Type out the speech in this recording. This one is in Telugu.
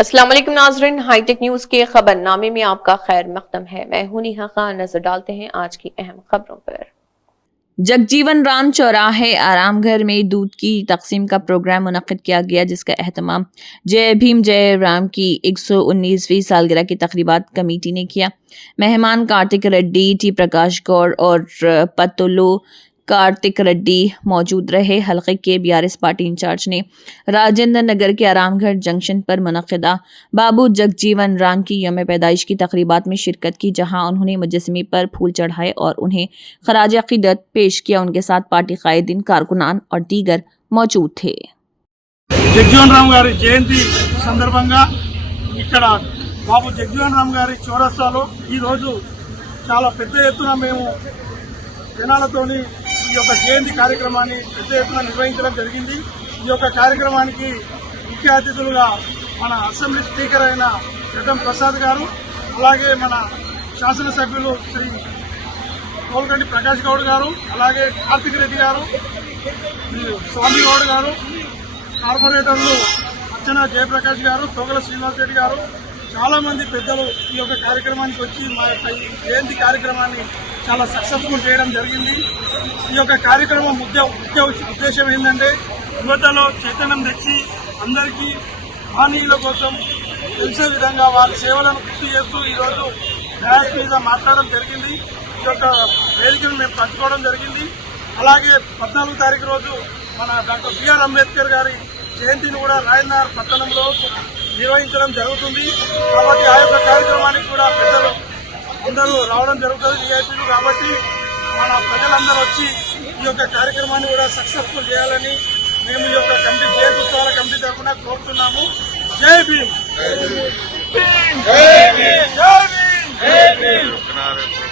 अस्सलाम वालेकुम नाज़रीन, हाईटेक न्यूज के खबरनामे में आपका खैर मकदम है। मैं हूं नेहा खान। नजर डालते हैं आज की अहम खबरों पर। जगजीवन राम चौराहे आराम घर में दूध की तकसीम का प्रोग्राम मुनक्किद किया गया, जिसका एहतमाम जय भीम जय राम की 119वीं सालगिरह की तकरीबात कमेटी ने किया। मेहमान कार्तिक रेड्डी, टी प्रकाश गौड़ और पतुलू कार्तिक रेड्डी मौजूद रहे। हल्के के बीआरएस पार्टी इंचार्ज ने राजेंद्र नगर के आरामगढ़ जंक्शन पर मुनक्किदा बाबू जगजीवन राम की यौम पैदाइश की तकरीबात में शिरकत की, जहां उन्होंने मुजस्समे पर फूल चढ़ाए और उन्हें खराज अकीदत पेश किया। उनके साथ पार्टी कायदीन, कारकुनान और दीगर मौजूद थे। జగజీవన్ రామ్ గారి జయంతి సందర్భంగా ఇక్కడ బాబు జగజీవన్ రామ్ గారి చౌరస్తాలో ఈరోజు చాలా పెద్ద ఎత్తున మేము జనాలతోని ఈ యొక్క జయంతి కార్యక్రమాన్ని పెద్ద ఎత్తున నిర్వహించడం జరిగింది। ఈ యొక్క కార్యక్రమానికి ముఖ్య అతిథులుగా మన అసెంబ్లీ స్పీకర్ అయిన జగన్ ప్రసాద్ గారు, అలాగే మన శాసనసభ్యులు శ్రీ కోల్గంటి ప్రకాష్ గౌడ్ గారు, అలాగే కార్తిక్ రెడ్డి గారు, స్వామి గౌడ్ గారు, కార్పొరేటర్లు అర్చన జయప్రకాష్ గారు, తొగల శ్రీనివాస్ రెడ్డి గారు, చాలా మంది పెద్దలు ఈ యొక్క కార్యక్రమానికి వచ్చి మా యొక్క ఈ జయంతి కార్యక్రమాన్ని చాలా సక్సెస్ఫుల్ చేయడం జరిగింది। ఈ యొక్క కార్యక్రమం ముఖ్య ఉద్దేశం ఏంటంటే యువతలో చైతన్యం తెచ్చి అందరికీ మహనీయుల కోసం తెలిసే విధంగా వారి సేవలను గుర్తు చేస్తూ ఈరోజు న్యాస్ మీద మాట్లాడడం జరిగింది। ఈ యొక్క వేదికను మేము పంచుకోవడం జరిగింది। అలాగే 14వ తారీఖు రోజు మన డాక్టర్ బిఆర్ అంబేద్కర్ గారి జయంతిని కూడా రాయనగర్ పట్టణంలో నిర్వహించడం జరుగుతుంది। కాబట్టి ఆ యొక్క కార్యక్రమానికి కూడా పెద్దలు అందరూ రావడం జరుగుతుంది, విఐపీలు। కాబట్టి మన ప్రజలందరూ వచ్చి ఈ యొక్క కార్యక్రమాన్ని కూడా సక్సెస్ఫుల్ చేయాలని మేము ఈ యొక్క కమిటీ జయంతి ఉత్సవాల కమిటీ తరఫున కోరుతున్నాము। జై భీమ్, జై భీమ్, జై భీమ్, జై భీమ్।